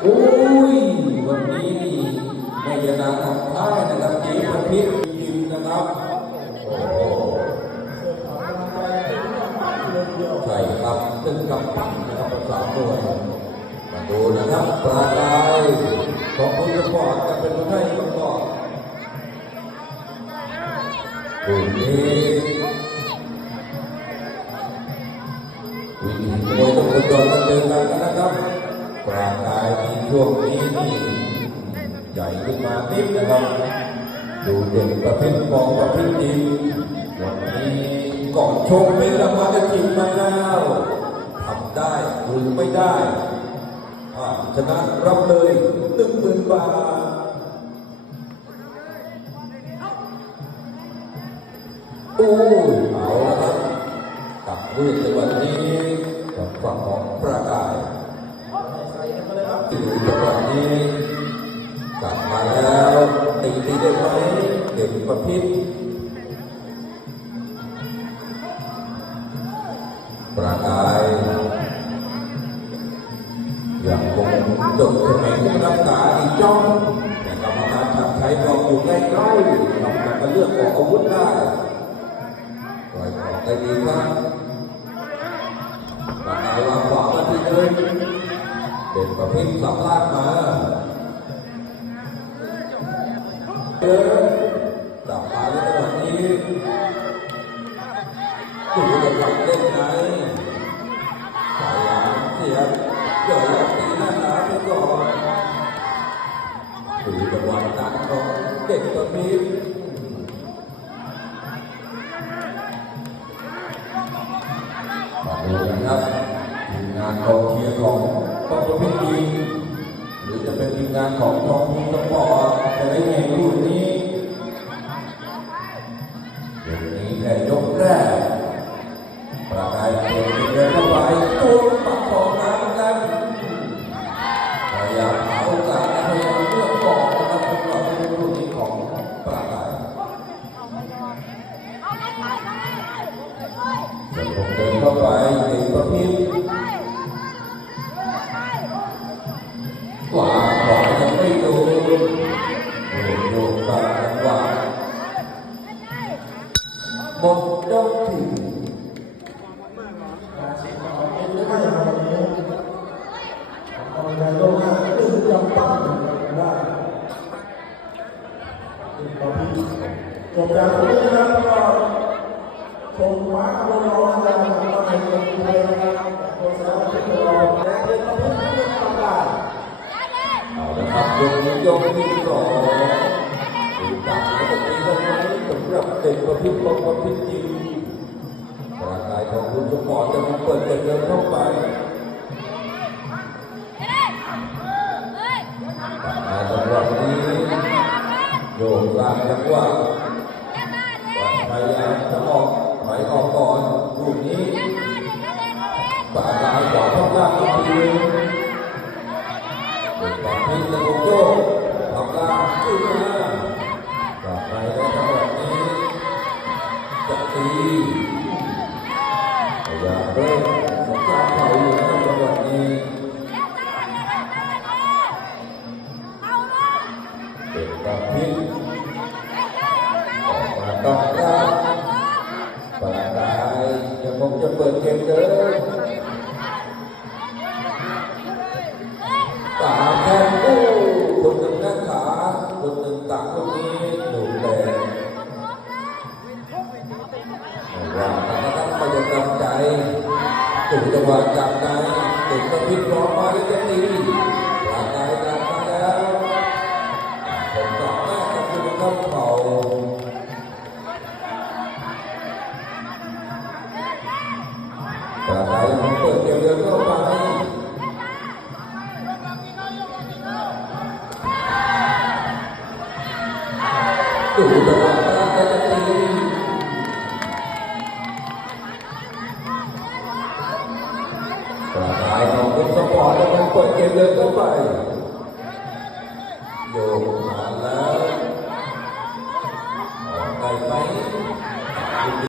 โอ้ย วันนี้นี่ไม่ยานาทำได้นะครับเจ๊ประพิษยิมนะครับโอ้โหใช่ครับตึงกับปั้นนะครับภาษาด้วยมาดูนะครับปลากายของคุณสปอร์ตจะเป็นคนให้สปอร์ตกลุ่มนี้ากายในช่วงนี้นี่ใหญ่ขึ้นมานิดนะครับดูเด็กประเภทมองประเภทดีวันนี้ก่อนชมเป็นรางวัลจะจิงมาแล้วทำได้หรือไม่ได้อาชนะรับเลยหนึ่งหมื่นบาทโอ้ยเอาละครับตักมือในวันนี้กับฝั่งของประกาย ตีตีได้ไหมเด็กประพิษประกายอยังคงจดเขม็งน้ำตาอีจ้องแต่กรรมการจับใช้กองอยู่ใกล้ๆทำกันมาเลือกออกอาวุธได้ปล่อยออกได้ดีครับประกายวางขวามาที่เดินเด็กประพิษสับลากมา เออกลับมาในจังหวะนี้ดูจังหวะเล่นไงพยายามเสียบเกิดแล้วตีหน้าตาไปก่อนดูจังหวะตัดของเด็กตัวนี้ดูกันครับทีมงานกองเชียร์ของกองประเภทดีหรือจะเป็นทีมงานของทองพุสปอร์ตจะได้เห็นรุ่นนี้ เข้าไปเด็กประพิษขวาขวายังไม่โดนโดนตาจังหวะหมดยกที่จบจากตรงนี้นะครับ ก็ชมฟ้าลงร้อนนะครับก็ในเมืองไทยนะครับโยเฉพาะที่เราและเพื่อนเพื่อนต่างเอาละครับยกนี้ยกที่สองดูตามแล้วจะมีได้ไหมสำหรับเด็กประพิษของประพิษจริงร่างกายของคุณสมอจะมาเปิดเดินเข้าไปมาจังหวะนี้โยกตามจังหวะพยายามจะออก ถอยออกก่อนลูกนี้ปาดายขวาข้างล่างอีกทีนึงเด็กแบบนี้ตะลุกโยกทำล่างขึ้นมาต่อไปแล้วจังหวะนี้จะตีพยายาเริ่มสงครามเขาอยู่ในจังหวะนี้เด็กแบบนี้ ถูกจังหวะจับได้เด็กก็พลิกร้องมาแล้วจะตีปลากายกลับมาแล้วผมกลับแม่กับคุณเข้าเข่าปลาไหลของเปิดเกมเดินเข้าไปดูจังหวะ họ đang quậy kèm lớn các bạn. Rồi.